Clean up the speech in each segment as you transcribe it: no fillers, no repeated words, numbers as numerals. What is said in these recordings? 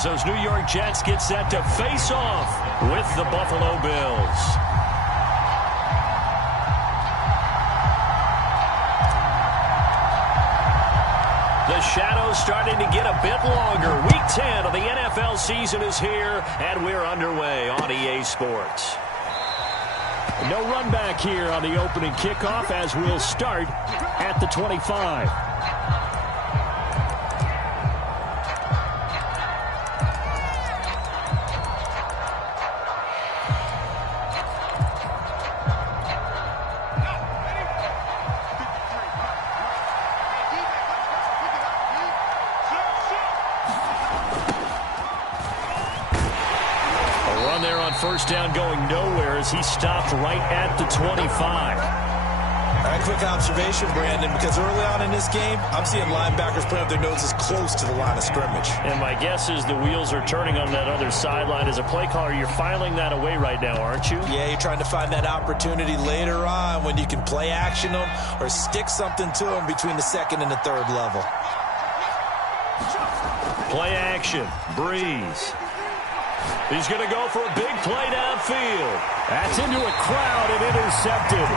as those New York Jets get set to face off with the Buffalo Bills. The shadow's starting to get a bit longer. Week 10 of the NFL season is here, and we're underway on EA Sports. No run back here on the opening kickoff as we'll start at the 25. First down going nowhere as he stopped right at the 25. A quick observation, Brandon, because early on in this game, I'm seeing linebackers put up their noses close to the line of scrimmage. And my guess is the wheels are turning on that other sideline. As a play caller, you're filing that away right now, aren't you? Yeah, you're trying to find that opportunity later on when you can play action them or stick something to them between the second and the third level. Play action. Breeze. He's going to go for a big play downfield. That's into a crowd and intercepted.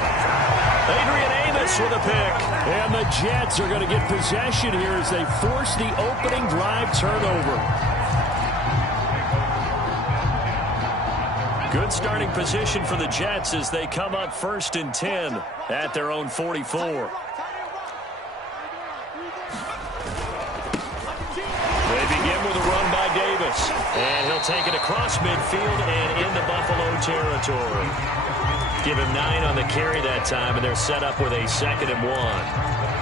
Adrian Amos with a pick. And the Jets are going to get possession here as they force the opening drive turnover. Good starting position for the Jets as they come up 1st and 10 at their own 44. Davis, and he'll take it across midfield and into Buffalo territory. Give him 9 on the carry that time, and they're set up with a 2nd and 1.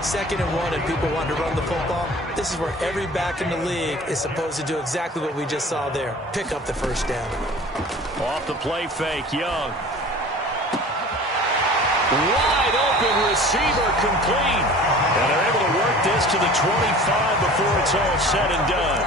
Second and 1 and people want to run the football. This is where every back in the league is supposed to do exactly what we just saw there. Pick up the first down. Off the play fake, Young. Wide open receiver complete. And they're able to work this to the 25 before it's all said and done.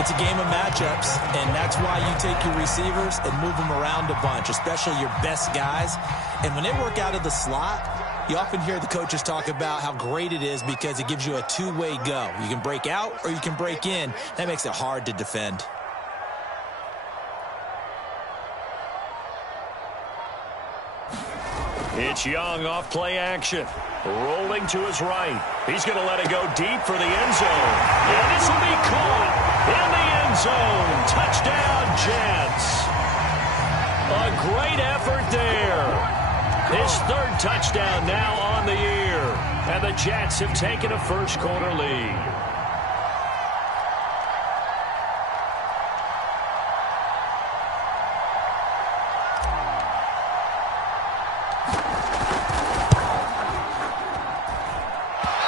It's a game of matchups, and that's why you take your receivers and move them around a bunch, especially your best guys. And when they work out of the slot, you often hear the coaches talk about how great it is because it gives you a two-way go. You can break out or you can break in. That makes it hard to defend. It's Young off play action. Rolling to his right. He's going to let it go deep for the end zone. And this will be caught in the end zone. Touchdown, Jets. A great effort there. His 3rd touchdown now on the year. And the Jets have taken a first-quarter lead.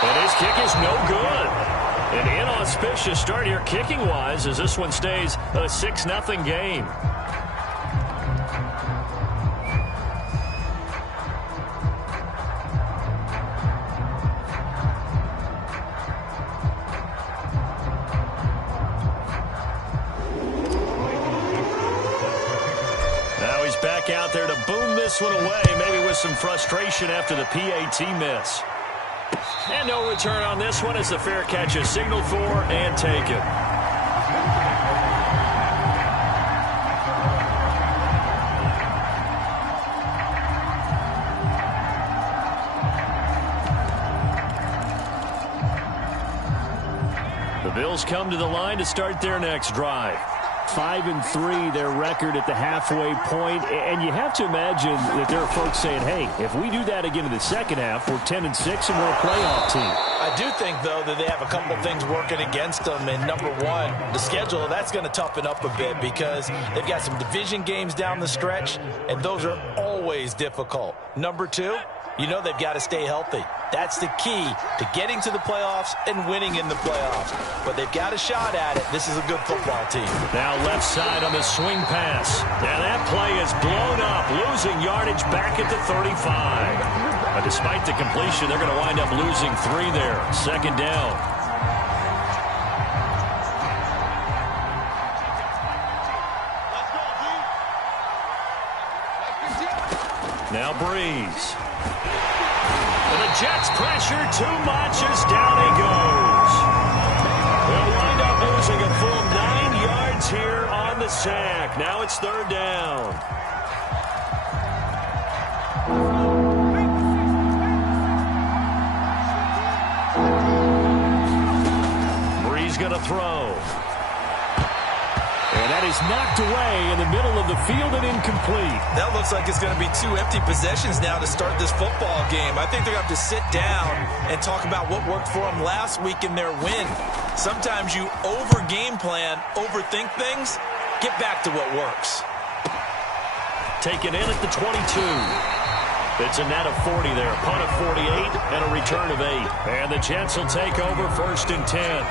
And his kick is no good. An inauspicious start here kicking-wise as this one stays a 6-0 game. Back out there to boom this one away, maybe with some frustration after the PAT miss. And no return on this one as the fair catch is signaled for and taken. The Bills come to the line to start their next drive. 5-3, their record at the halfway point, and you have to imagine that there are folks saying, hey, if we do that again in the second half, we're 10-6 and we're a playoff team. I do think, though, that they have a couple of things working against them. And number one, the schedule, that's going to toughen up a bit because they've got some division games down the stretch, and those are always difficult. Number two, You know they've got to stay healthy. That's the key to getting to the playoffs and winning in the playoffs. But they've got a shot at it. This is a good football team. Now left side on the swing pass. And that play is blown up, losing yardage back at the 35. But despite the completion, they're going to wind up losing 3 there. Second down. Now Breeze. And the Jets pressure too much as down he goes. They'll wind up losing a full 9 yards here on the sack. Now it's third down. Breeze going to throw. And that is knocked away in the middle of the field and incomplete. That looks like it's going to be 2 empty possessions now to start this football game. I think they're going to have to sit down and talk about what worked for them last week in their win. Sometimes you over-game plan, overthink things. Get back to what works. Taken in at the 22. It's a net of 40 there. Punt of 48 and a return of 8. And the Jets will take over first and 10.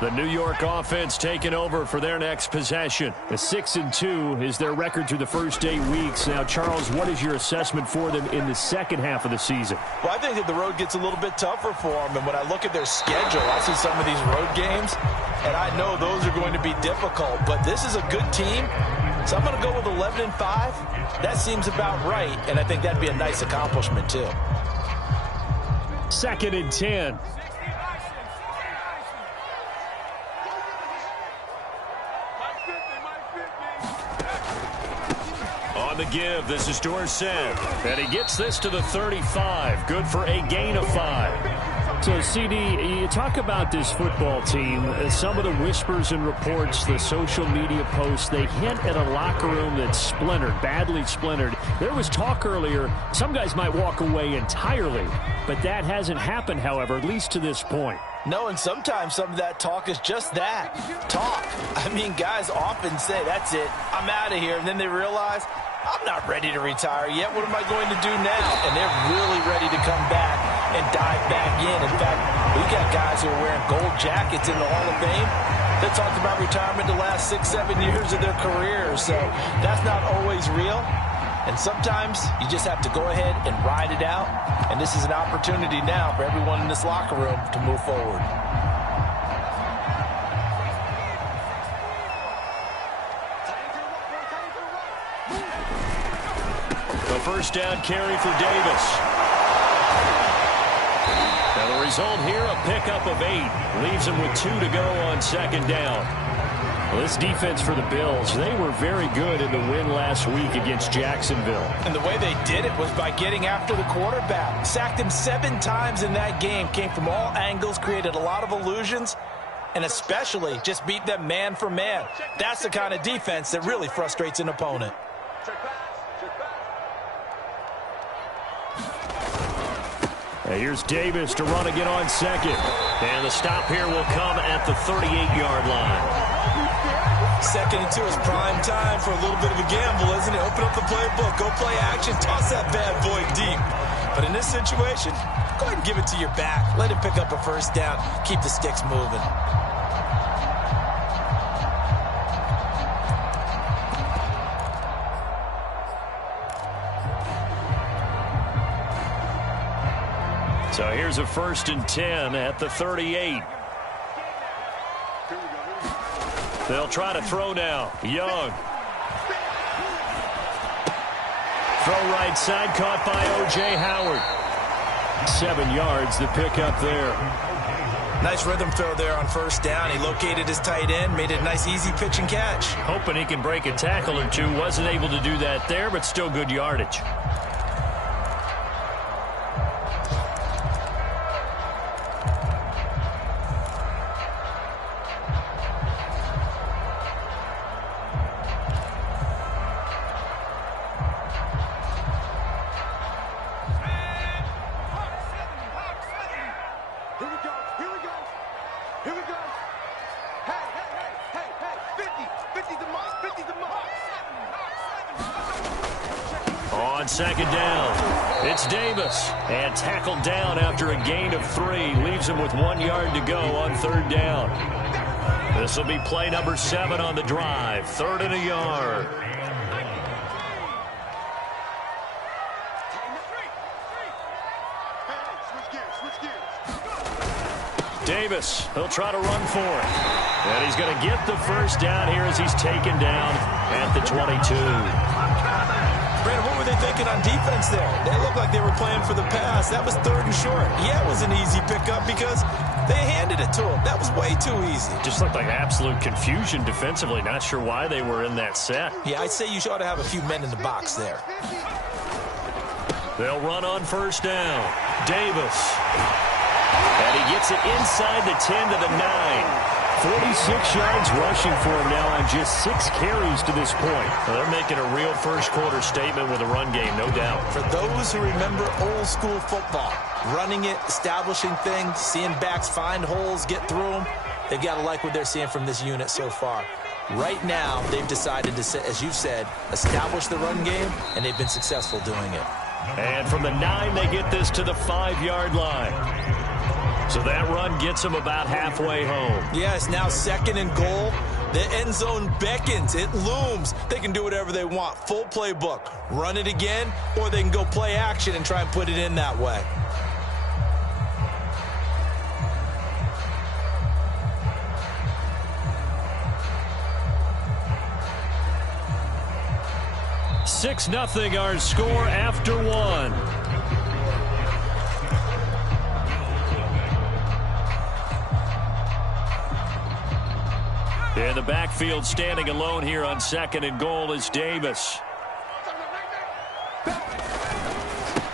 The New York offense taking over for their next possession. A 6-2 is their record through the first 8 weeks. Now, Charles, what is your assessment for them in the second half of the season? Well, I think that the road gets a little bit tougher for them. And when I look at their schedule, I see some of these road games, and I know those are going to be difficult. But this is a good team, so I'm going to go with 11-5. That seems about right, and I think that'd be a nice accomplishment, too. Second and 10. The give. This is Dorsett. And he gets this to the 35. Good for a gain of 5. So, CD, you talk about this football team. Some of the whispers and reports, the social media posts, they hint at a locker room that's splintered, badly splintered. There was talk earlier, some guys might walk away entirely. But that hasn't happened, however, at least to this point. No, and sometimes some of that talk is just that, talk. I mean, guys often say, that's it, I'm out of here. And then they realize, I'm not ready to retire yet. What am I going to do now? And they're really ready to come back and dive back in. In fact, we got guys who are wearing gold jackets in the Hall of Fame that talked about retirement the last 6-7 years of their careers. So that's not always real. And sometimes you just have to go ahead and ride it out. And this is an opportunity now for everyone in this locker room to move forward. The first down carry for Davis. Now the result here, a pickup of 8. Leaves him with 2 to go on second down. Well, this defense for the Bills, they were very good in the win last week against Jacksonville. And the way they did it was by getting after the quarterback. Sacked him 7 times in that game. Came from all angles, created a lot of illusions, and especially just beat them man for man. That's the kind of defense that really frustrates an opponent. Here's Davis to run again on second. And the stop here will come at the 38-yard line. Second and 2 is prime time for a little bit of a gamble, isn't it? Open up the playbook, go play action, toss that bad boy deep. But in this situation, go ahead and give it to your back. Let him pick up a first down. Keep the sticks moving. So here's a first and 10 at the 38. They'll try to throw now. Young. Throw right side, caught by O.J. Howard. 7 yards, the pickup there. Nice rhythm throw there on first down. He located his tight end, made it a nice easy pitch and catch. Hoping he can break a tackle or two. Wasn't able to do that there, but still good yardage. On second down, it's Davis. And tackled down after a gain of 3. Leaves him with 1 yard to go on third down. This will be play number 7 on the drive. 3rd and a yard. Davis, he'll try to run for it. And he's going to get the first down here as he's taken down at the 22. Brandon, what were they thinking on defense there? They looked like they were playing for the pass. That was 3rd and short. Yeah, it was an easy pickup because they handed it to him. That was way too easy. Just looked like absolute confusion defensively. Not sure why they were in that set. Yeah, I'd say you ought to have a few men in the box there. They'll run on first down. Davis. And he gets it inside the 10 to the 9. 46 yards rushing for him now on just 6 carries to this point. Well, they're making a real first-quarter statement with a run game, no doubt. For those who remember old-school football, running it, establishing things, seeing backs find holes, get through them, they've got to like what they're seeing from this unit so far. Right now, they've decided to, as you've said, establish the run game, and they've been successful doing it. And from the 9, they get this to the 5-yard line. So that run gets them about halfway home. Yeah, it's now 2nd and goal. The end zone beckons. It looms. They can do whatever they want. Full playbook. Run it again, or they can go play action and try and put it in that way. Six 6-0 our score after 1. In the backfield, standing alone here on 2nd and goal is Davis.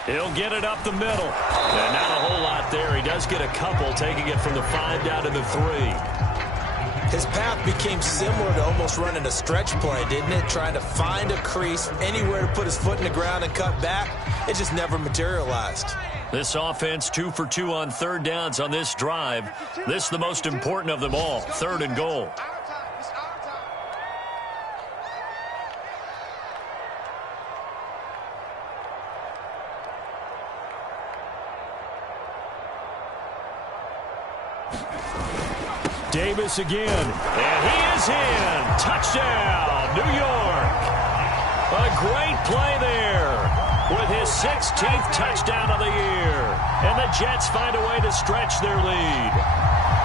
He'll get it up the middle. And not a whole lot there. He does get a couple, taking it from the 5 down to the 3. His path became similar to almost running a stretch play, didn't it? Trying to find a crease, anywhere to put his foot in the ground and cut back. It just never materialized. This offense 2 for 2 on 3rd downs on this drive. This is the most important of them all, 3rd and goal. Davis again, and he is in. Touchdown, New York. A great play there with his 16th touchdown of the year. And the Jets find a way to stretch their lead.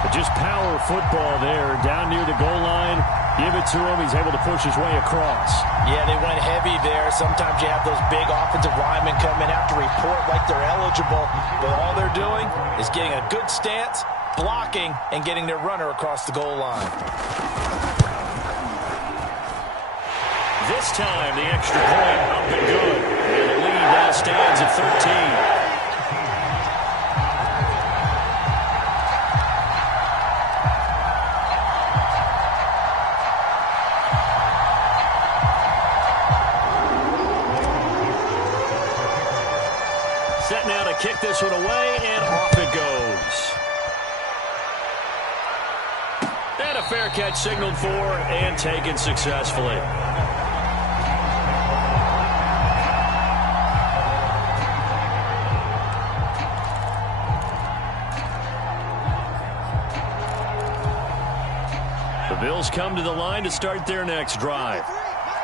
But just power football there, down near the goal line. Give it to him. He's able to push his way across. Yeah, they went heavy there. Sometimes you have those big offensive linemen come in, have to report like they're eligible. But all they're doing is getting a good stance, blocking, and getting their runner across the goal line. This time, the extra point up and good. And the lead now stands at 13. Set now to kick this one away, and off it goes. And a fair catch signaled for and taken successfully. The Bills come to the line to start their next drive.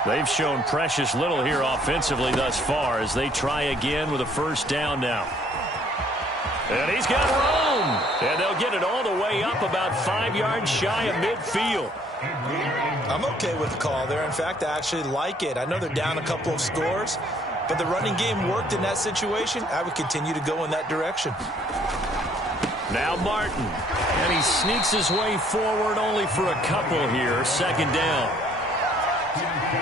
They've shown precious little here offensively thus far as they try again with a first down now. And he's got room. And they'll get it all the way up about 5 yards shy of midfield. I'm okay with the call there. In fact, I actually like it. I know they're down a couple of scores, but the running game worked in that situation. I would continue to go in that direction. Now Martin. And he sneaks his way forward only for a couple here. Second down.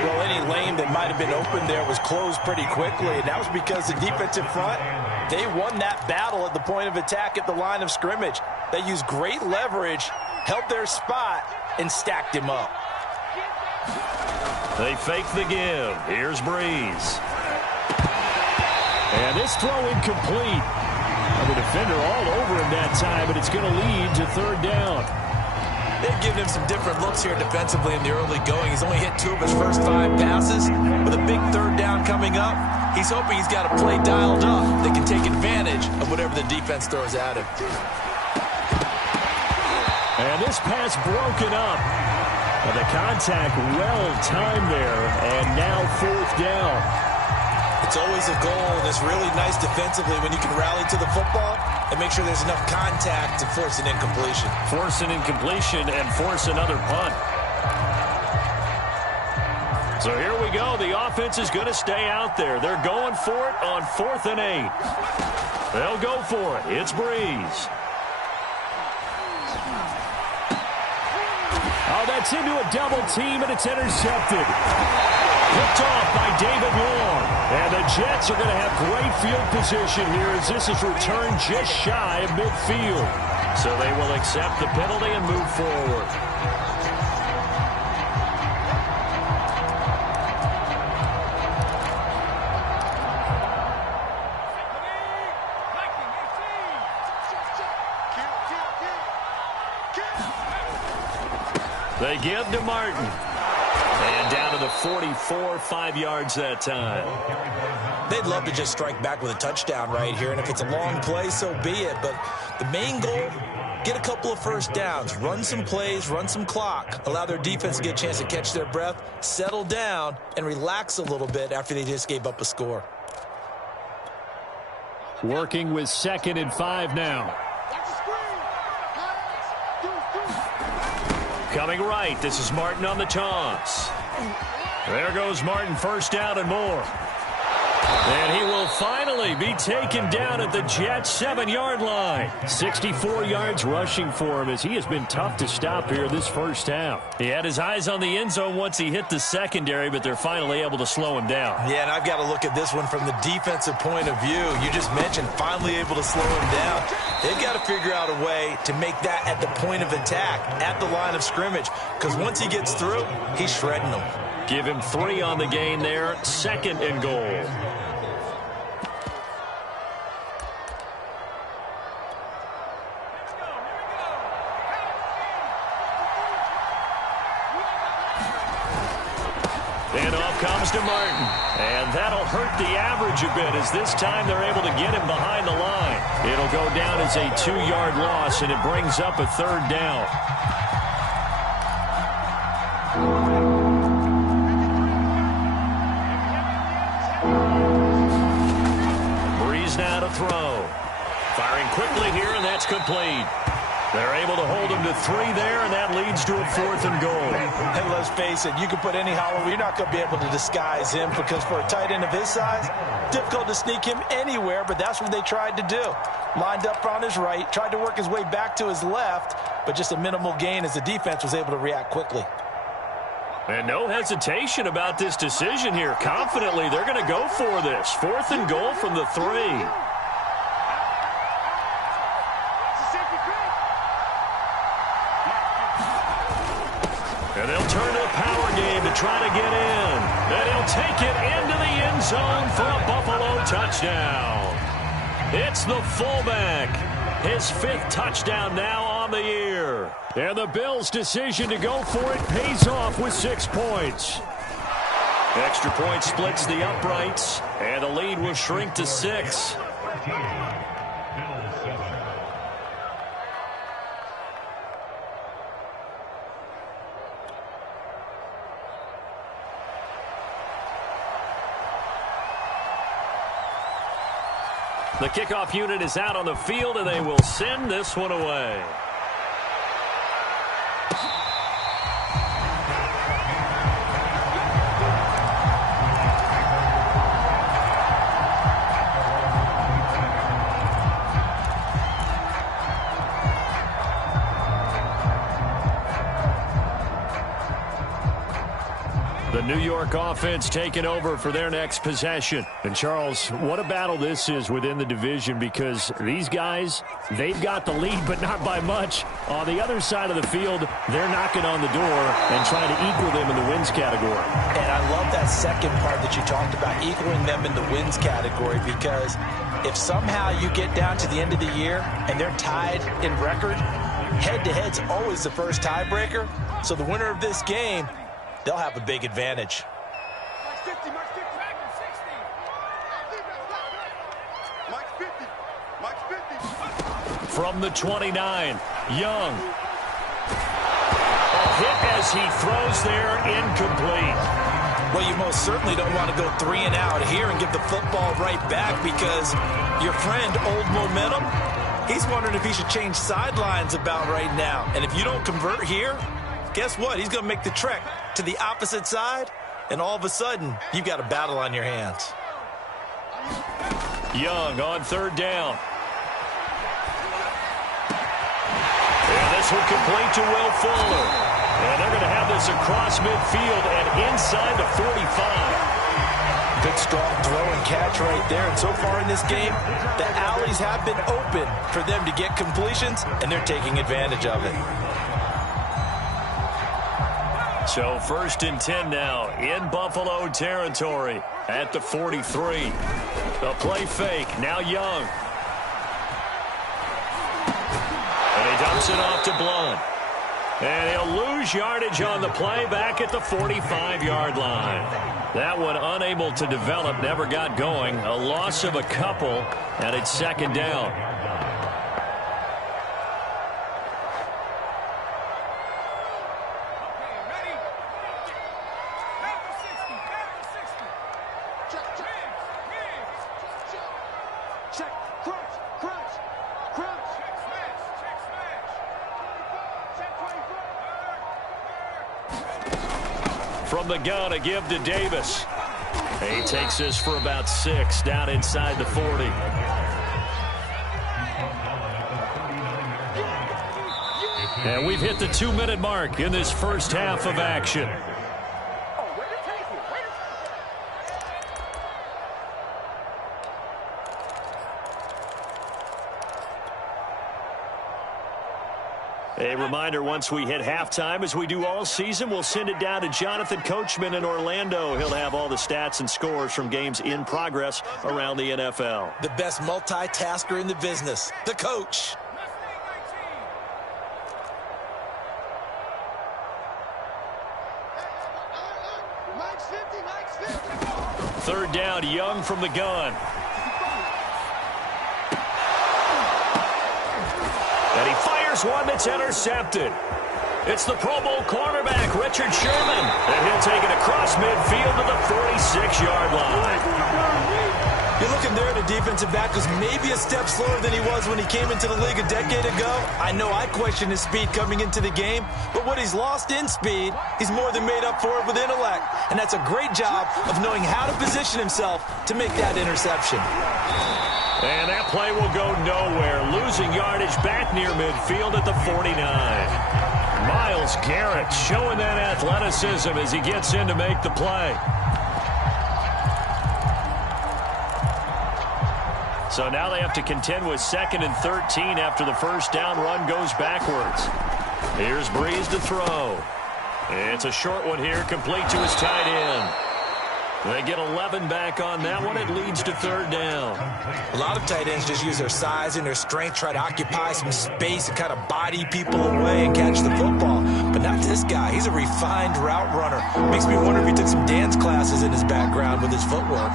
Well, any lane that might have been open there was closed pretty quickly, and that was because the defensive front, they won that battle at the point of attack at the line of scrimmage. They used great leverage, held their spot, and stacked him up. They fake the give. Here's Breeze. And this throw incomplete. The defender all over him that time, but it's going to lead to 3rd down. They've given him some different looks here defensively in the early going. He's only hit 2 of his first 5 passes. With a big 3rd down coming up, He's hoping he's got a play dialed up that can take advantage of whatever the defense throws at him. And this pass broken up. And the contact well-timed there, and now 4th down. It's always a goal, and it's really nice defensively when you can rally to the football and make sure there's enough contact to force an incompletion. Force an incompletion and force another punt. So here we go. The offense is going to stay out there. They're going for it on 4th and 8. They'll go for it. It's Breeze. Oh, that's into a double team, and it's intercepted. Picked off by David Long. And the Jets are going to have great field position here as this is returned just shy of midfield. So they will accept the penalty and move forward. They give to Martin. And down to the 44, 5 yards that time. They'd love to just strike back with a touchdown right here, and if it's a long play, so be it. But the main goal, get a couple of first downs, run some plays, run some clock, allow their defense to get a chance to catch their breath, settle down, and relax a little bit after they just gave up a score. Working with 2nd and 5 now. Coming right, this is Martin on the toss. There goes Martin, 1st down and more. And he will finally be taken down at the Jets' 7-yard line. 64 yards rushing for him as he has been tough to stop here this first half. He had his eyes on the end zone once he hit the secondary, but they're finally able to slow him down. Yeah, and I've got to look at this one from the defensive point of view. You just mentioned finally able to slow him down. They've got to figure out a way to make that at the point of attack, at the line of scrimmage, because once he gets through, he's shredding them. Give him 3 on the gain there, 2nd and goal. And off comes to Martin. And that'll hurt the average a bit as this time they're able to get him behind the line. It'll go down as a 2-yard loss, and it brings up a 3rd down. Breeze now to throw. Firing quickly here, and that's complete. They're able to hold him to 3 there, and that leads to a 4th and goal. And let's face it, you can put any Holloway, you're not going to be able to disguise him because for a tight end of his size, difficult to sneak him anywhere, but that's what they tried to do. Lined up on his right, tried to work his way back to his left, but just a minimal gain as the defense was able to react quickly. And no hesitation about this decision here. Confidently, they're going to go for this. 4th and goal from the 3. And they'll turn to the power game to try to get in. And he'll take it into the end zone for a Buffalo touchdown. It's the fullback. His 5th touchdown now on the year. And the Bills' decision to go for it pays off with 6 points. Extra point splits the uprights, and the lead will shrink to 6. The kickoff unit is out on the field, and they will send this one away. The New York offense taking over for their next possession. And, Charles, what a battle this is within the division because these guys, they've got the lead, but not by much. On the other side of the field, they're knocking on the door and trying to equal them in the wins category. And I love that second part that you talked about, equaling them in the wins category, because if somehow you get down to the end of the year and they're tied in record, head-to-head's always the first tiebreaker. So the winner of this game, they'll have a big advantage. From the 29, Young. A hit as he throws there, incomplete. Well, you most certainly don't want to go 3 and out here and give the football right back, because your friend, Old Momentum, he's wondering if he should change sidelines about right now. And if you don't convert here, guess what? He's going to make the trek to the opposite side, and all of a sudden, you've got a battle on your hands. Young on 3rd down. And this will complete to Will Fuller. And they're going to have this across midfield and inside the 45. Good strong throw and catch right there. And so far in this game, the alleys have been open for them to get completions, and they're taking advantage of it. So 1st and 10 now in Buffalo territory at the 43. A play fake. Now Young. And he dumps it off to Blunt. And he'll lose yardage on the play back at the 45-yard line. That one unable to develop, never got going. A loss of a couple, and it's 2nd down. From the gun, a give to Davis. He takes this for about 6 down inside the 40. And we've hit the 2-minute mark in this first half of action. A reminder, once we hit halftime, as we do all season, we'll send it down to Jonathan Coachman in Orlando. He'll have all the stats and scores from games in progress around the NFL. The best multitasker in the business, the coach. Third down, Young from the gun. And he fires one that's intercepted. It's the Pro Bowl cornerback, Richard Sherman. And he'll take it across midfield to the 46-yard line. You're looking there at a defensive back who's maybe a step slower than he was when he came into the league a decade ago. I know I questioned his speed coming into the game, but what he's lost in speed, he's more than made up for it with intellect. And that's a great job of knowing how to position himself to make that interception. And that play will go nowhere, losing yardage back near midfield at the 49. Myles Garrett showing that athleticism as he gets in to make the play. So now they have to contend with 2nd and 13 after the first down run goes backwards. Here's Breeze to throw. It's a short one here, complete to his tight end. They get 11 back on that one. It leads to 3rd down. A lot of tight ends just use their size and their strength, try to occupy some space and kind of body people away and catch the football. But not this guy. He's a refined route runner. Makes me wonder if he took some dance classes in his background with his footwork.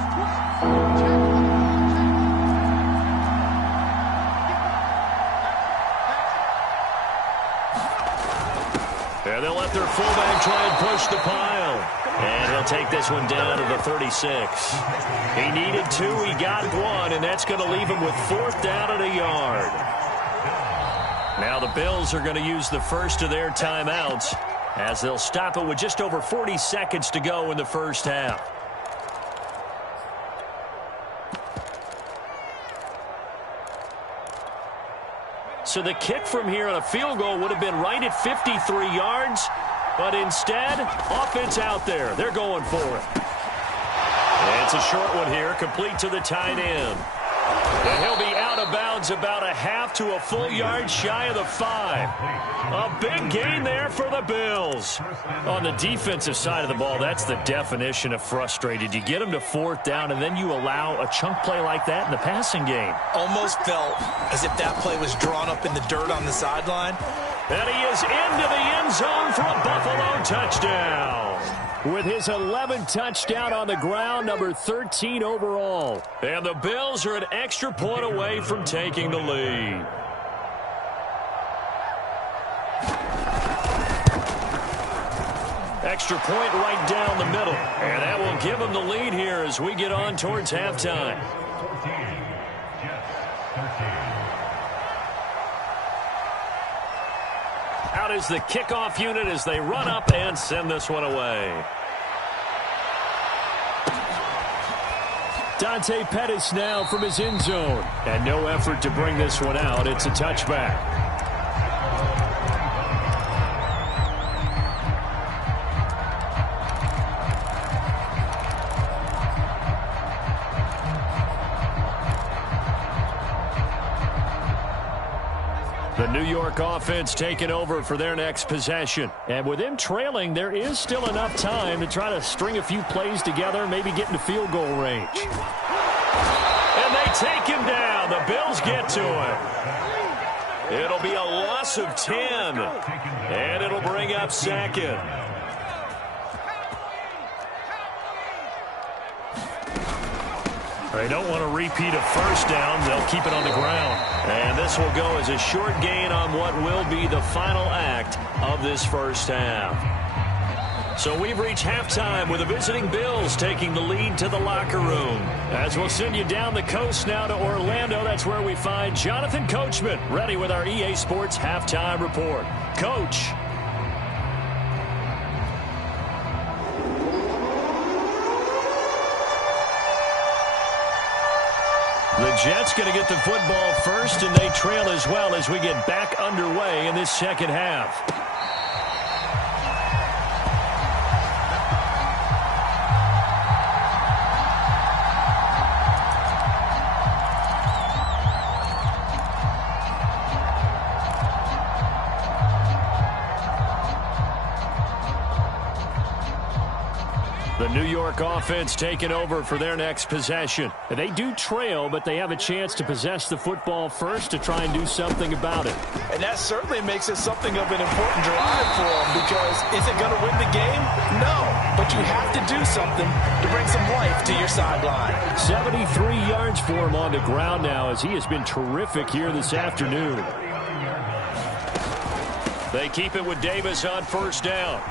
And they'll let their fullback try and push the pile. And he'll take this one down to the 36. He needed 2, he got 1, and that's going to leave him with 4th down and a yard. Now the Bills are going to use the first of their timeouts as they'll stop it with just over 40 seconds to go in the first half. So the kick from here on a field goal would have been right at 53 yards. But instead, offense out there. They're going for it. And it's a short one here, complete to the tight end. And he'll be out of bounds about a half to a full yard shy of the 5. A big gain there for the Bills. On the defensive side of the ball, that's the definition of frustrated. You get them to 4th down, and then you allow a chunk play like that in the passing game. Almost felt as if that play was drawn up in the dirt on the sideline. And he is into the end zone for a Buffalo touchdown. With his 11th touchdown on the ground, number 13 overall. And the Bills are an extra point away from taking the lead. Extra point right down the middle. And that will give them the lead here as we get on towards halftime. Out is the kickoff unit as they run up and send this one away. Dante Pettis now from his end zone. And no effort to bring this one out. It's a touchback. The New York offense taking over for their next possession. And with them trailing, there is still enough time to try to string a few plays together, maybe get into field goal range. And they take him down. The Bills get to him. It'll be a loss of 10. And it'll bring up second. They don't want to repeat a first down. They'll keep it on the ground. And this will go as a short gain on what will be the final act of this first half. So we've reached halftime with the visiting Bills taking the lead to the locker room. As we'll send you down the coast now to Orlando, that's where we find Jonathan Coachman ready with our EA Sports Halftime Report. Coach. The Jets going to get the football first, and they trail as well as we get back underway in this second half. The New York offense taking over for their next possession. They do trail, but they have a chance to possess the football first to try and do something about it. And that certainly makes it something of an important drive for them, because is it going to win the game? No, but you have to do something to bring some life to your sideline. 73 yards for him on the ground now, as he has been terrific here this afternoon. They keep it with Davis on first down.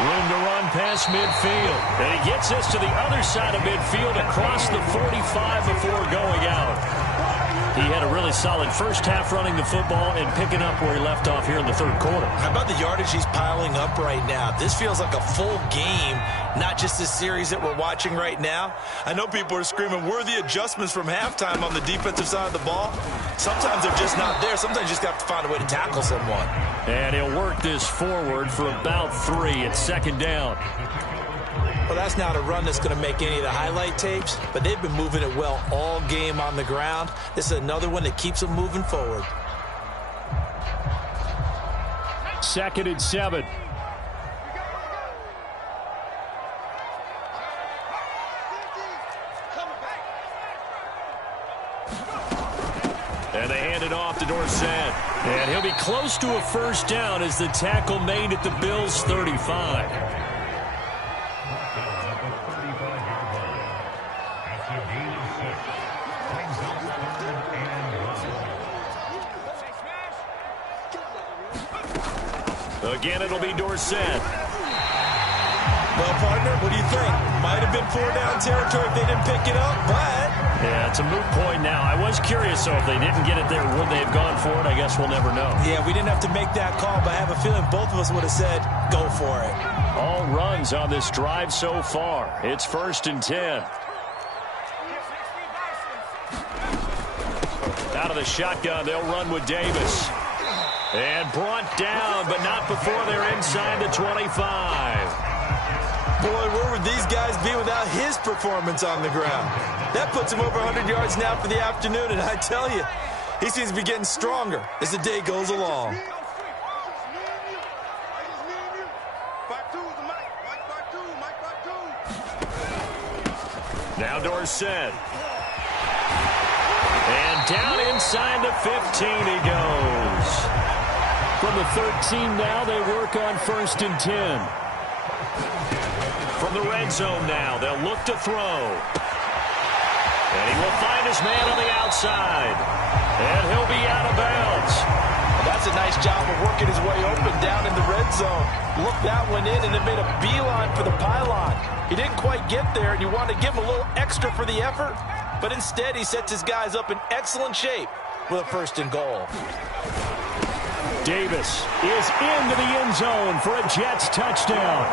Room to run past midfield. And he gets this to the other side of midfield across the 45 before going out. He had a really solid first half running the football and picking up where he left off here in the third quarter. How about the yardage he's piling up right now? This feels like a full game, not just this series that we're watching right now. I know people are screaming, worthy adjustments from halftime on the defensive side of the ball. Sometimes they're just not there. Sometimes you just have to find a way to tackle someone. And he'll work this forward for about 3. It's second down. Well, that's not a run that's going to make any of the highlight tapes, but they've been moving it well all game on the ground. This is another one that keeps them moving forward. 2nd and 7. And they hand it off to Dorsett. And he'll be close to a first down as the tackle made at the Bills' 35. Again, it'll be Dorsett. Well, partner, what do you think? Might have been 4-down territory if they didn't pick it up, but... Yeah, it's a moot point now. I was curious, so if they didn't get it there, would they have gone for it? I guess we'll never know. Yeah, we didn't have to make that call, but I have a feeling both of us would have said, go for it. All runs on this drive so far. It's 1st and 10. Out of the shotgun, they'll run with Davis. And brought down, but not before they're inside the 25. Boy, where would these guys be without his performance on the ground? That puts him over 100 yards now for the afternoon, and I tell you, he seems to be getting stronger as the day goes along. Now Dorsett. And down inside the 15 he goes. From the 13 now, they work on 1st and 10. From the red zone now, they'll look to throw. And he will find his man on the outside. And he'll be out of bounds. That's does a nice job of working his way open down in the red zone. Looked that one in and then made a beeline for the pylon. He didn't quite get there, and you want to give him a little extra for the effort, but instead he sets his guys up in excellent shape with a 1st and goal. Davis is into the end zone for a Jets touchdown.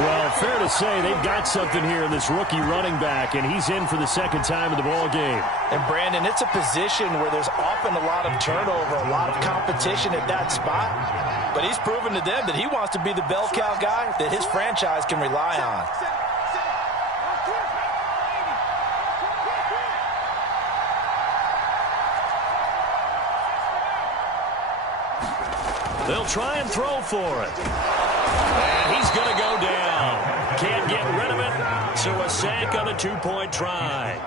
Well, fair to say they've got something here in this rookie running back, and he's in for the 2nd time in the ball game. And, Brandon, it's a position where there's often a lot of turnover, a lot of competition at that spot. But he's proven to them that he wants to be the bell cow guy that his franchise can rely on. They'll try and throw for it. And he's going to go down. Can't get rid of it, so a sack on a 2-point try.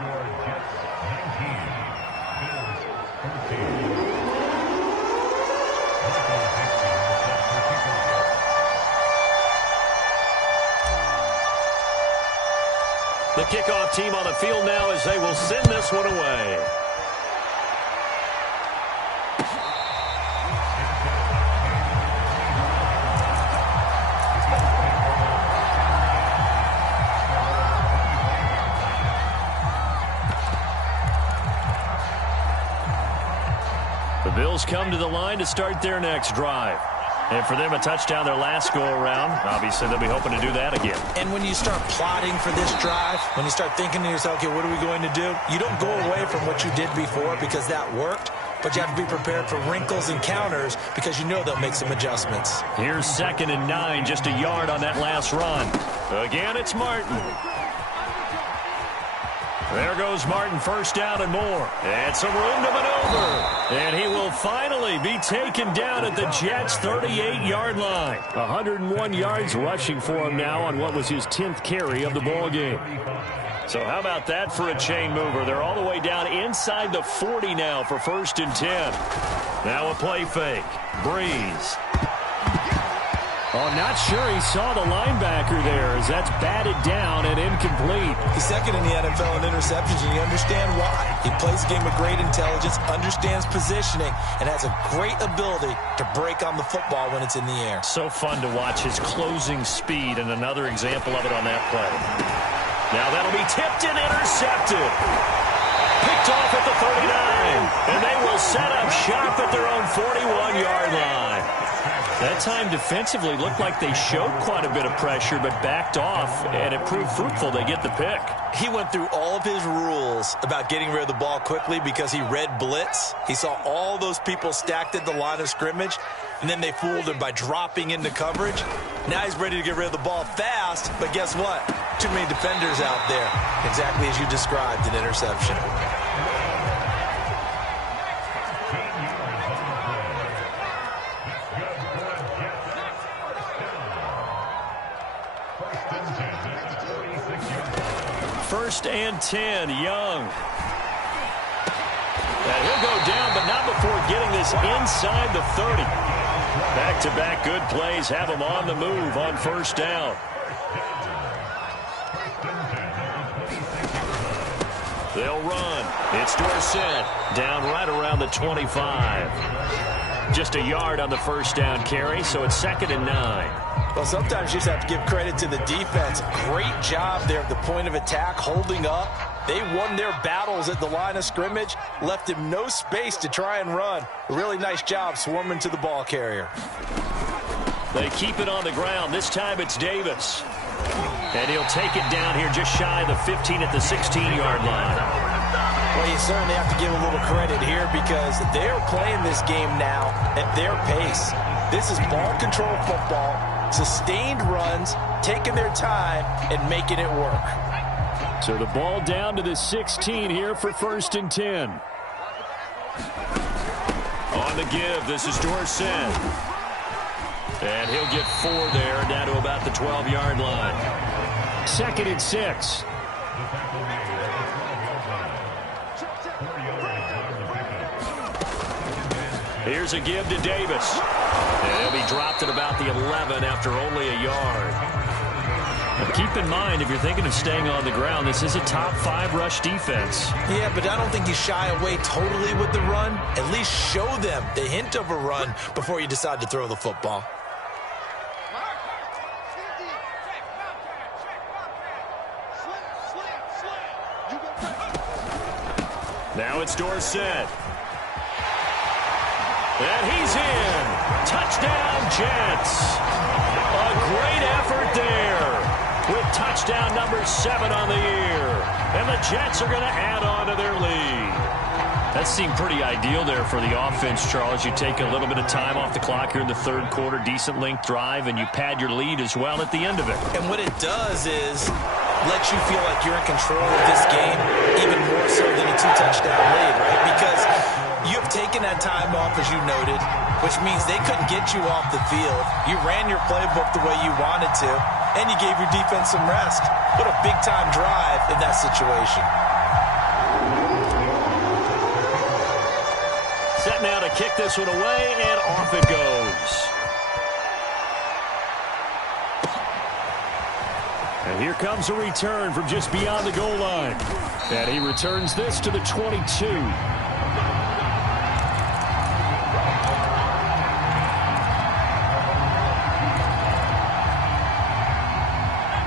The kickoff team on the field now as they will send this one away. The Bills come to the line to start their next drive. And for them, a touchdown their last go-around. Obviously, they'll be hoping to do that again. And when you start plotting for this drive, when you start thinking to yourself, okay, what are we going to do? You don't go away from what you did before because that worked, but you have to be prepared for wrinkles and counters because you know they'll make some adjustments. Here's 2nd and 9, just a yard on that last run. Again, it's Martin. There goes Martin, 1st down and more. And some room to maneuver. And he will finally be taken down at the Jets' 38-yard line. 101 yards rushing for him now on what was his 10th carry of the ball game. So how about that for a chain mover? They're all the way down inside the 40 now for 1st and 10. Now a play fake. Breeze. Oh, not sure he saw the linebacker there as that's batted down and incomplete. He's 2nd in the NFL in interceptions, and you understand why. He plays a game of great intelligence, understands positioning, and has a great ability to break on the football when it's in the air. So fun to watch his closing speed, and another example of it on that play. Now that'll be tipped and intercepted. Picked off at the 39, and they will set up shop at their own 41-yard line. That time defensively looked like they showed quite a bit of pressure but backed off, and it proved fruitful. They get the pick. He went through all of his rules about getting rid of the ball quickly because he read blitz. He saw all those people stacked at the line of scrimmage, and then they fooled him by dropping into coverage. Now he's ready to get rid of the ball fast, but guess what? Too many defenders out there. Exactly as you described, an interception. First and 10, Young. And he'll go down, but not before getting this inside the 30. Back-to-back good plays have him on the move on 1st down. They'll run. It's Dorsett down right around the 25. Just a yard on the 1st down carry, so it's 2nd and 9. Well, sometimes you just have to give credit to the defense. Great job there at the point of attack, holding up. They won their battles at the line of scrimmage, left him no space to try and run. A really nice job swarming to the ball carrier. They keep it on the ground. This time it's Davis. And he'll take it down here just shy of the 15 at the 16-yard line. Well, you certainly have to give a little credit here because they're playing this game now at their pace. This is ball control football, sustained runs, taking their time and making it work. So the ball down to the 16 here for 1st and 10. On the give, this is Dorsett. And he'll get 4 there, down to about the 12-yard line. 2nd and 6. Here's a give to Davis. And he'll be dropped at about the 11 after only a yard. Keep in mind, if you're thinking of staying on the ground, this is a top 5 rush defense. Yeah, but I don't think you shy away totally with the run. At least show them the hint of a run before you decide to throw the football. Now it's Dorsett. And he's in. Touchdown, Jets. A great effort there with touchdown number 7 on the year. And the Jets are going to add on to their lead. That seemed pretty ideal there for the offense, Charles. You take a little bit of time off the clock here in the third quarter, decent length drive, and you pad your lead as well at the end of it. And what it does is let you feel like you're in control of this game, even more so than a 2-touchdown lead, right? Because you have taken that time off, as you noted, which means they couldn't get you off the field. You ran your playbook the way you wanted to, and you gave your defense some rest. What a big-time drive in that situation. Set now to kick this one away, and off it goes. And here comes a return from just beyond the goal line. And he returns this to the 22.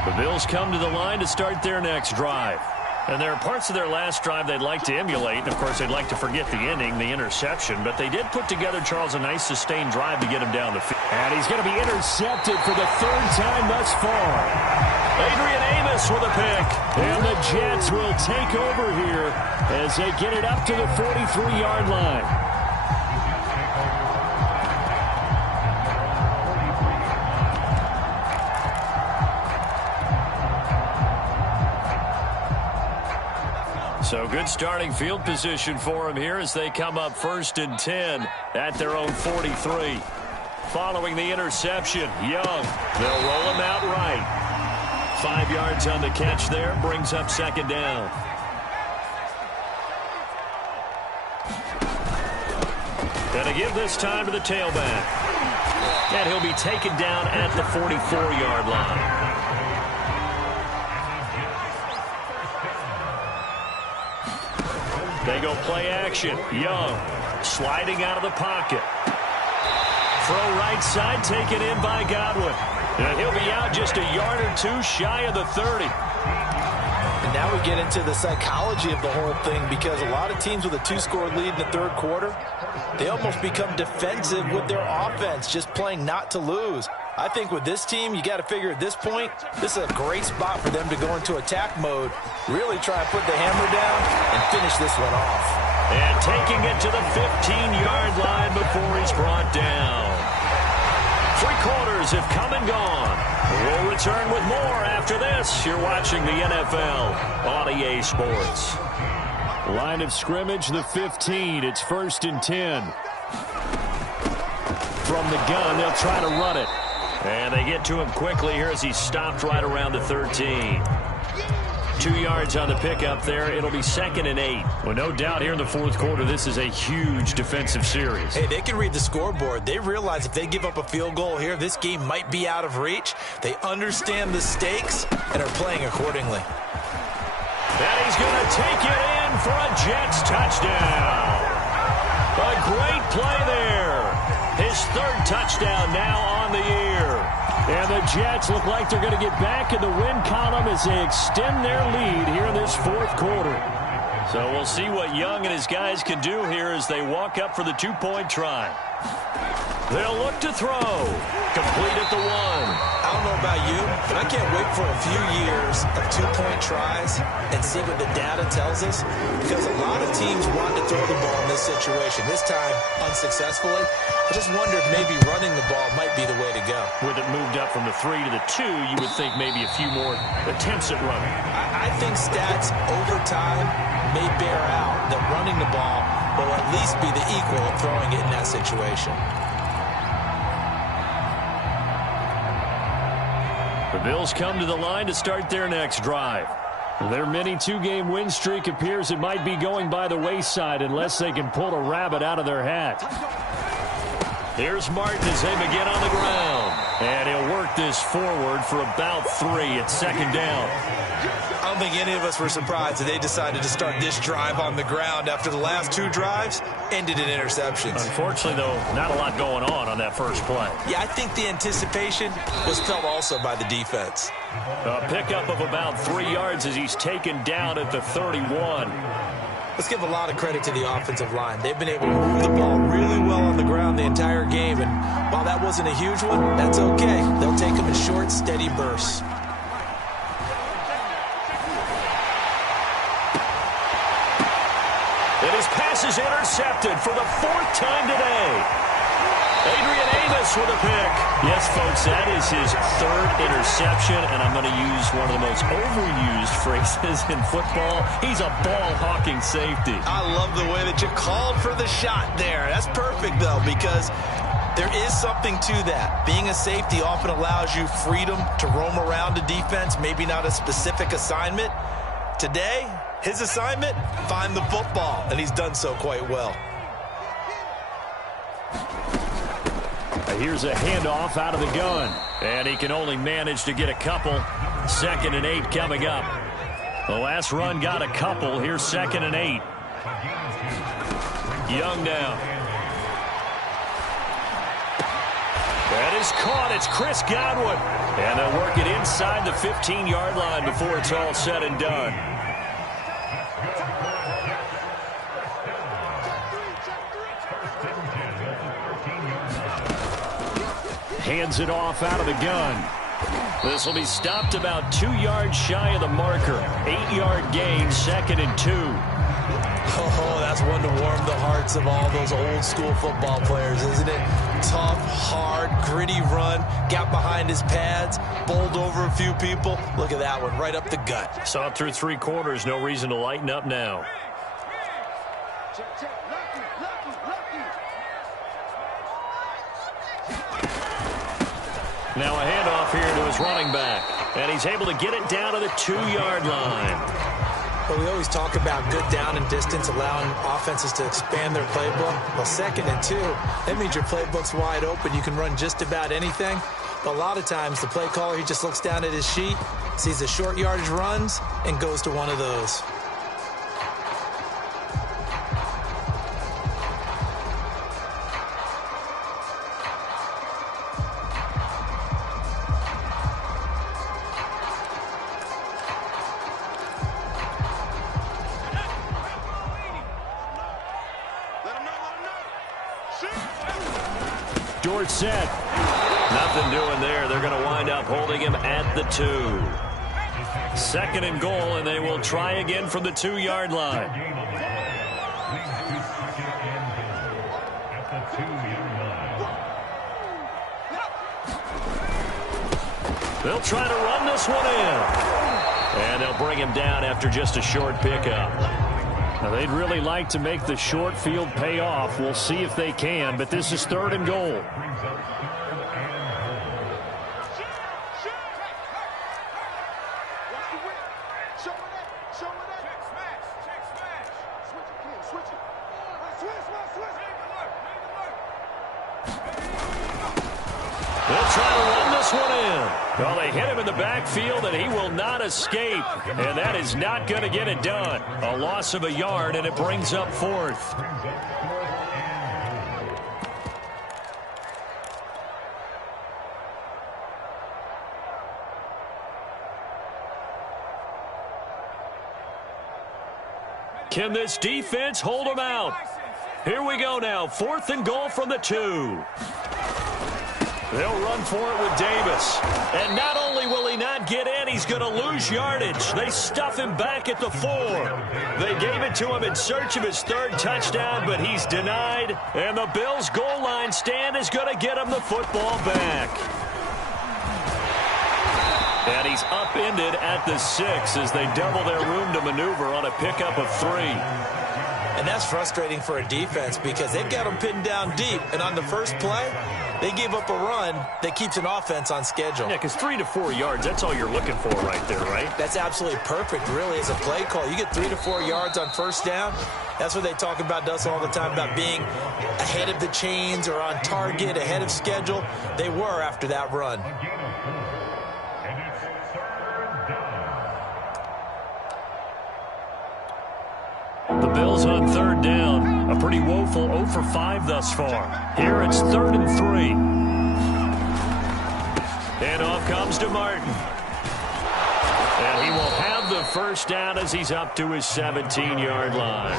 The Bills come to the line to start their next drive. And there are parts of their last drive they'd like to emulate. And, of course, they'd like to forget the ending, the interception. But they did put together, Charles, a nice sustained drive to get him down the field. And he's going to be intercepted for the 3rd time thus far. Adrian Amos with a pick. And the Jets will take over here as they get it up to the 43-yard line. So good starting field position for them here as they come up 1st and 10 at their own 43. Following the interception, Young, they'll roll him out right. 5 yards on the catch there, brings up 2nd down. Gonna give this time to the tailback. And he'll be taken down at the 44-yard line. They go play action. Young sliding out of the pocket. Throw right side taken in by Godwin. And he'll be out just a yard or 2 shy of the 30. And now we get into the psychology of the whole thing, because a lot of teams with a 2-score lead in the 3rd quarter, they almost become defensive with their offense, just playing not to lose. I think with this team, you got to figure at this point, this is a great spot for them to go into attack mode, really try to put the hammer down and finish this one off. And taking it to the 15-yard line before he's brought down. 3 quarters have come and gone. We'll return with more after this. You're watching the NFL on EA Sports. Line of scrimmage, the 15. It's 1st and 10. From the gun, they'll try to run it. And they get to him quickly here as he's stopped right around the 13. 2 yards on the pickup there. It'll be 2nd and 8. Well, no doubt here in the 4th quarter, this is a huge defensive series. Hey, they can read the scoreboard. They realize if they give up a field goal here, this game might be out of reach. They understand the stakes and are playing accordingly. And he's going to take it in for a Jets touchdown. A great play there. His 3rd touchdown now on the year. And the Jets look like they're going to get back in the win column as they extend their lead here in this 4th quarter. So we'll see what Young and his guys can do here as they walk up for the 2-point try. They'll look to throw. Complete at the 1. I don't know about you, but I can't wait for a few years of 2-point tries and see what the data tells us, because a lot of teams want to throw the ball in this situation. This time, unsuccessfully. I just wonder if maybe running the ball might be the way to go. With it moved up from the 3 to the 2, you would think maybe a few more attempts at running. I think stats over time may bear out that running the ball will at least be the equal of throwing it in that situation. The Bills come to the line to start their next drive. Their mini 2-game win streak appears it might be going by the wayside unless they can pull a rabbit out of their hat. Here's Martin as they begin on the ground. And he'll work this forward for about 3 at second down. I don't think any of us were surprised that they decided to start this drive on the ground after the last 2 drives ended in interceptions. Unfortunately, though, not a lot going on that first play. Yeah, I think the anticipation was felt also by the defense. A pickup of about 3 yards as he's taken down at the 31. Let's give a lot of credit to the offensive line. They've been able to move the ball really well on the ground the entire game, and while that wasn't a huge one, that's okay. They'll take them in short, steady bursts. And his pass is intercepted for the 4th time today. Adrian Amos with a pick. Yes, folks, that is his 3rd interception, and I'm going to use one of the most overused phrases in football. He's a ball-hawking safety. I love the way that you called for the shot there. That's perfect, though, because there is something to that. Being a safety often allows you freedom to roam around a defense, maybe not a specific assignment. Today, his assignment, find the football, and he's done so quite well. Here's a handoff out of the gun. And he can only manage to get a couple. 2nd and 8 coming up. The last run got a couple. Here's 2nd and 8. Young now. That is caught. It's Chris Godwin. And they'll work it inside the 15-yard line before it's all said and done. Hands it off out of the gun. This will be stopped about 2 yards shy of the marker. 8-yard gain, 2nd and 2. Oh, that's one to warm the hearts of all those old school football players, isn't it? Tough, hard, gritty run. Got behind his pads, bowled over a few people. Look at that one, right up the gut. Saw it through 3 quarters. No reason to lighten up now. Now a handoff here to his running back. And he's able to get it down to the 2-yard line. But we always talk about good down and distance, allowing offenses to expand their playbook. Well, 2nd and 2, that means your playbook's wide open. You can run just about anything. But a lot of times, the play caller, he just looks down at his sheet, sees the short yardage runs, and goes to one of those. George set. Nothing doing there. They're going to wind up holding him at the 2. 2nd and goal, and they will try again from the 2-yard line. They'll try to run this one in. And they'll bring him down after just a short pickup. Now, they'd really like to make the short field pay off. We'll see if they can, but this is 3rd and goal. They'll try to run this one in. Well, they hit him in the backfield, and he will not escape. And that is not going to get it done. A loss of a yard, and it brings up 4th. Can this defense hold them out? Here we go now. 4th and goal from the 2. They'll run for it with Davis. And not only will he not get in, he's going to lose yardage. They stuff him back at the 4. They gave it to him in search of his 3rd touchdown, but he's denied. And the Bills' goal line stand is going to get him the football back. And he's upended at the 6 as they double their room to maneuver on a pickup of 3. And that's frustrating for a defense because they've got them pinned down deep. And on the first play, they gave up a run that keeps an offense on schedule. Yeah, because 3 to 4 yards, that's all you're looking for right there, right? That's absolutely perfect, really, as a play call. You get 3 to 4 yards on first down. That's what they talk about, Dustin, all the time, about being ahead of the chains or on target, ahead of schedule. They were after that run. The Bills on third down. A pretty woeful 0 for 5 thus far. Here it's 3rd and 3. And off comes to Martin. And he will have the first down as he's up to his 17-yard line.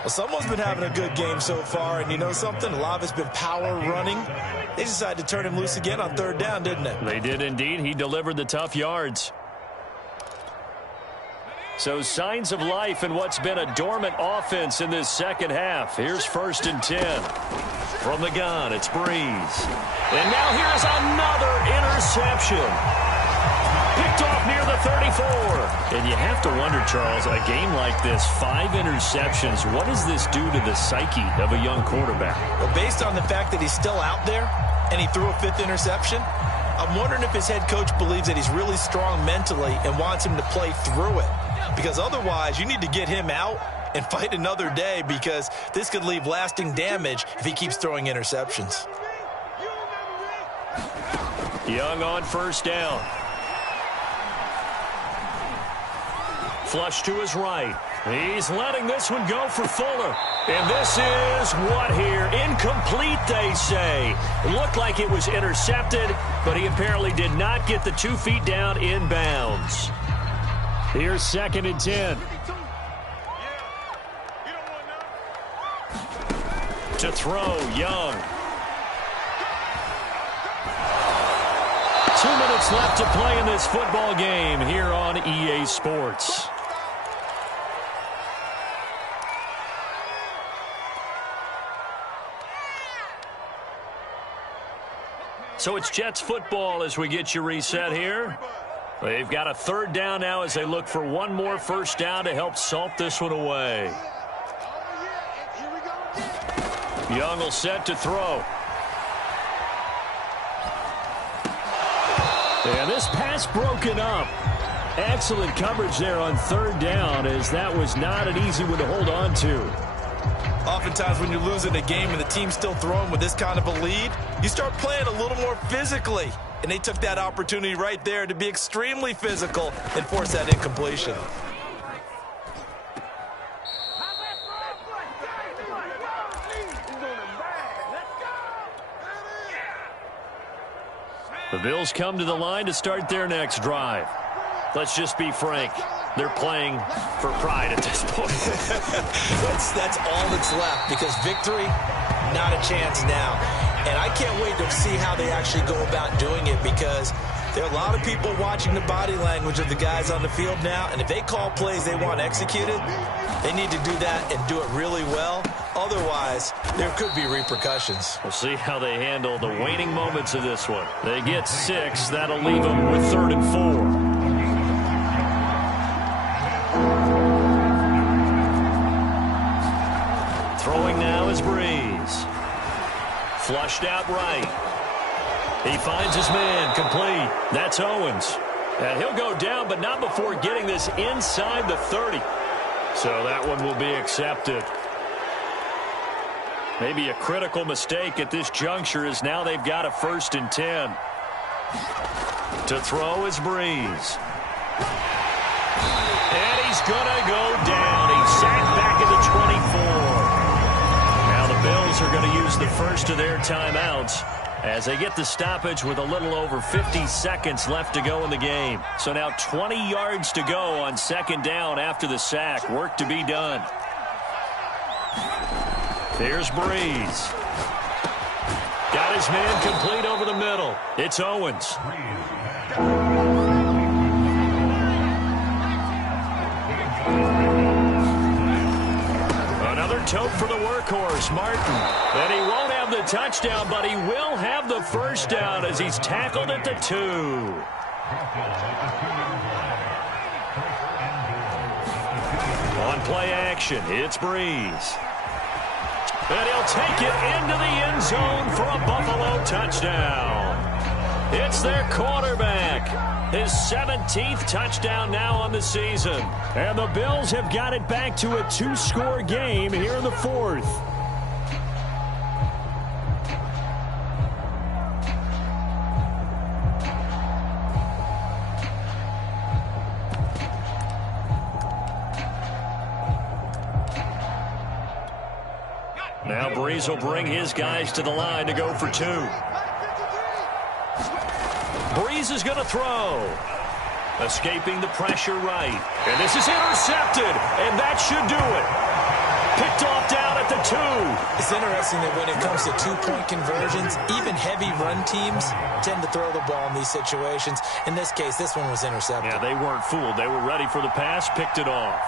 Well, someone's been having a good game so far, and you know something? A lot of it's been power running. They decided to turn him loose again on third down, didn't they? They did indeed. He delivered the tough yards. So signs of life in what's been a dormant offense in this second half. Here's 1st and 10. From the gun, it's Breeze. And now here's another interception. Picked off near the 34. And you have to wonder, Charles, a game like this, 5 interceptions, what does this do to the psyche of a young quarterback? Well, based on the fact that he's still out there and he threw a 5th interception, I'm wondering if his head coach believes that he's really strong mentally and wants him to play through it. Because otherwise, you need to get him out and fight another day, because this could leave lasting damage if he keeps throwing interceptions. Young on first down. Flush to his right. He's letting this one go for Fuller. And this is what here? Incomplete, they say. It looked like it was intercepted, but he apparently did not get the 2 feet down in bounds. Here's 2nd and 10. To throw, Young. 2 minutes left to play in this football game here on EA Sports. So it's Jets football as we get you reset here. They've got a 3rd down now as they look for one more first down to help salt this one away. Young will set to throw. And this pass broken up. Excellent coverage there on 3rd down, as that was not an easy one to hold on to. Oftentimes when you're losing a game and the team's still throwing with this kind of a lead, you start playing a little more physically. And they took that opportunity right there to be extremely physical and force that incompletion. The Bills come to the line to start their next drive. Let's just be frank. They're playing for pride at this point. That's all that's left, because victory, not a chance now. And I can't wait to see how they actually go about doing it, because there are a lot of people watching the body language of the guys on the field now, and if they call plays they want executed, they need to do that and do it really well. Otherwise, there could be repercussions. We'll see how they handle the waning moments of this one. They get 6. That'll leave them with 3rd and 4. Throwing now is Breeze. Flushed out right. He finds his man, complete. That's Owens. And he'll go down, but not before getting this inside the 30. So that one will be accepted. Maybe a critical mistake at this juncture, as now they've got a 1st and 10. To throw is Breeze. And he's going to go down. He's sacked back at the 24. Now the Bills are going to use the first of their timeouts as they get the stoppage with a little over 50 seconds left to go in the game. So now 20 yards to go on 2nd down after the sack. Work to be done. Here's Breeze. Got his man complete over the middle. It's Owens. Another tote for the workhorse, Martin. And he won't have the touchdown, but he will have the first down as he's tackled at the 2. On play action. It's Breeze. And he'll take it into the end zone for a Buffalo touchdown. It's their quarterback. His 17th touchdown now on the season. And the Bills have got it back to a 2-score game here in the fourth. Now Breeze will bring his guys to the line to go for 2. Breeze is going to throw. Escaping the pressure right. And this is intercepted. And that should do it. Picked off down at the 2. It's interesting that when it comes to two-point conversions, even heavy run teams tend to throw the ball in these situations. In this case, this one was intercepted. Yeah, they weren't fooled. They were ready for the pass, picked it off.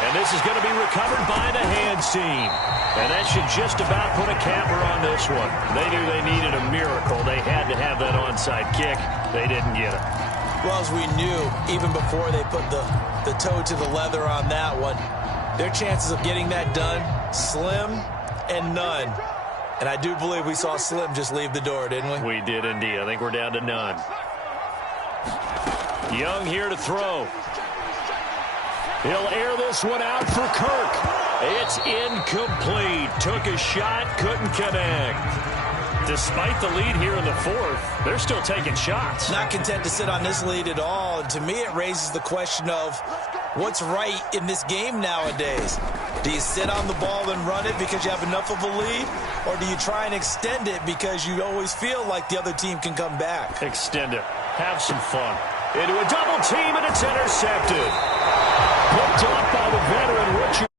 And this is going to be recovered by the hands team. And that should just about put a capper on this one. They knew they needed a miracle. They had to have that onside kick. They didn't get it. Well, as we knew, even before they put the toe to the leather on that one, their chances of getting that done, slim and none. And I do believe we saw Slim just leave the door, didn't we? We did indeed. I think we're down to none. Young here to throw. He'll air this one out for Kirk. It's incomplete. Took a shot, couldn't connect. Despite the lead here in the fourth, they're still taking shots. Not content to sit on this lead at all. And to me, it raises the question of what's right in this game nowadays. Do you sit on the ball and run it because you have enough of a lead? Or do you try and extend it because you always feel like the other team can come back? Extend it. Have some fun. Into a double team, and it's intercepted. Picked off by the veteran Richard.